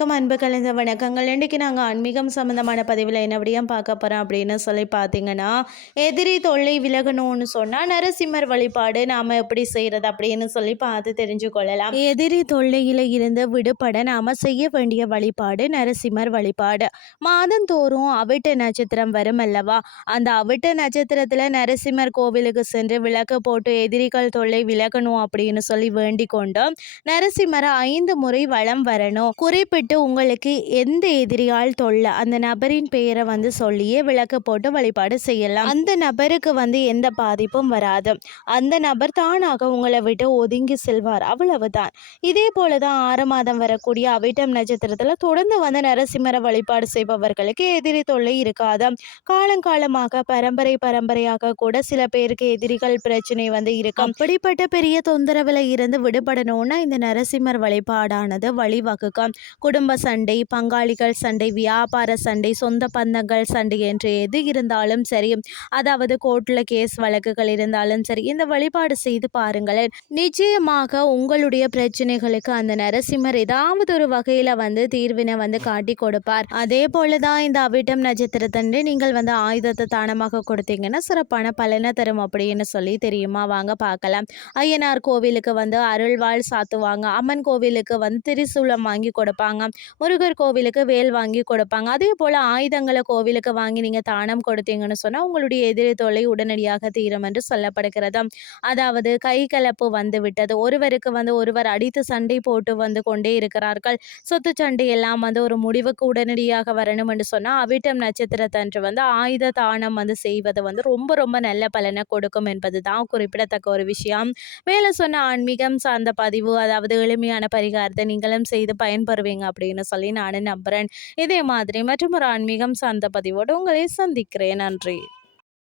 அனைவருக்கும் அன்பு கலந்த வணக்கங்கள். இன்றைக்கி நாங்கள் ஆன்மீகம் சம்மந்தமான பதிவில் என்ன விடியம் பார்க்க போகிறோம் அப்படின்னு சொல்லி பார்த்தீங்கன்னா எதிரி தொல்லை விலகணும்னு சொன்னால் நரசிம்மர் வழிபாடு நாம் எப்படி செய்கிறது அப்படின்னு சொல்லி பார்த்து தெரிஞ்சு கொள்ளலாம் எதிரி தொல்லையில் இருந்து விடுபட நாம் செய்ய வேண்டிய வழிபாடு நரசிம்மர் வழிபாடு. மாதந்தோறும் அவிட்ட நட்சத்திரம் வரும் அல்லவா? அந்த அவிட்ட நட்சத்திரத்தில் நரசிம்மர் கோவிலுக்கு சென்று விளக்கு போட்டு எதிரிகள் தொல்லை விலகணும் அப்படின்னு சொல்லி வேண்டிக் கொண்டு நரசிம்மரை ஐந்து முறை வளம் வரணும். குறிப்பிட்டு உங்களுக்கு எந்த எதிரியால் தொல்லை அந்த நபரின் பெயரை வந்து சொல்லியே விளக்கு போட்டு வழிபாடு செய்யலாம். அந்த நபருக்கு வந்து எந்த பாதிப்பும் வராது. அந்த நபர் தானாக உங்களை விட்டு ஒதுங்கி செல்வார். அவ்வளவுதான். இதே போல தான் ஆறு மாதம் வரக்கூடிய அவிட்டம் நட்சத்திரத்தில் தொடர்ந்து வந்து நரசிம்மர வழிபாடு செய்பவர்களுக்கு எதிரி தொல்லை இருக்காது. காலங்காலமாக பரம்பரை பரம்பரையாக கூட சில பேருக்கு எதிரிகள் பிரச்சனை வந்து இருக்கும். அப்படிப்பட்ட பெரிய தொந்தரவில் இருந்து விடுபடணும்னா இந்த நரசிம்மர் வழிபாடானது வழிவகுக்கும். குடும்ப சண்டை பங்காளிகள் சண்டை வியாபார சண்டை சொந்த பந்தங்கள் சண்டை என்று எது இருந்தாலும் சரி அதாவது கோர்ட்டில் கேஸ் வழக்குகள் இருந்தாலும் சரி இந்த வழிபாடு செய்து பாருங்களேன். நிச்சயமாக உங்களுடைய பிரச்சனைகளுக்கு அந்த நரசிம்மர் ஏதாவது ஒரு வகையில் வந்து தீர்வினை வந்து காட்டி கொடுப்பார். அதே போல தான் இந்த அவிட்டம் நட்சத்திரத்தன்று நீங்கள் வந்து ஆயுதத்தை தானமாக கொடுத்தீங்கன்னா சிறப்பான பலனை தரும் அப்படின்னு சொல்லி தெரியுமா? வாங்க பார்க்கலாம். ஐயனார் கோவிலுக்கு வந்து அருள்வாள் சாத்துவாங்க. அம்மன் கோவிலுக்கு வந்து திரிசூலம் வாங்கி கொடுப்பாங்க. முருகர் கோவிலுக்கு வேல் வாங்கி கொடுப்பாங்க. அதே போல் ஆயுதங்களை கோவிலுக்கு வாங்கி நீங்கள் தானம் கொடுத்தீங்கன்னு சொன்னால் உங்களுடைய எதிரி தொல்லை உடனடியாக தீரும் என்று சொல்லப்படுகிறது. அதாவது கை கலப்பு வந்து விட்டது. ஒருவருக்கு வந்து ஒருவர் அடித்து சண்டை போட்டு வந்து கொண்டே இருக்கிறார்கள். சொத்து சண்டை எல்லாம் வந்து ஒரு முடிவுக்கு உடனடியாக வரணும் என்று சொன்னால் அவிட்டம் நட்சத்திரத்தன்று வந்து ஆயுத தானம் வந்து செய்வது வந்து ரொம்ப ரொம்ப நல்ல பலனை கொடுக்கும் என்பது தான் குறிப்பிடத்தக்க ஒரு விஷயம். மேலே சொன்ன ஆன்மீகம் சார்ந்த பதிவு அதாவது எளிமையான பரிகாரத்தை நீங்களும் செய்து பயன்பெறுவீங்க. அப்படின்னு சொல்லி நான் நம்புகிறேன் இதே மாதிரி மற்றும் ஒரு ஆன்மீகம் சார்ந்த பதிவோடு உங்களை சந்திக்கிறேன். நன்றி.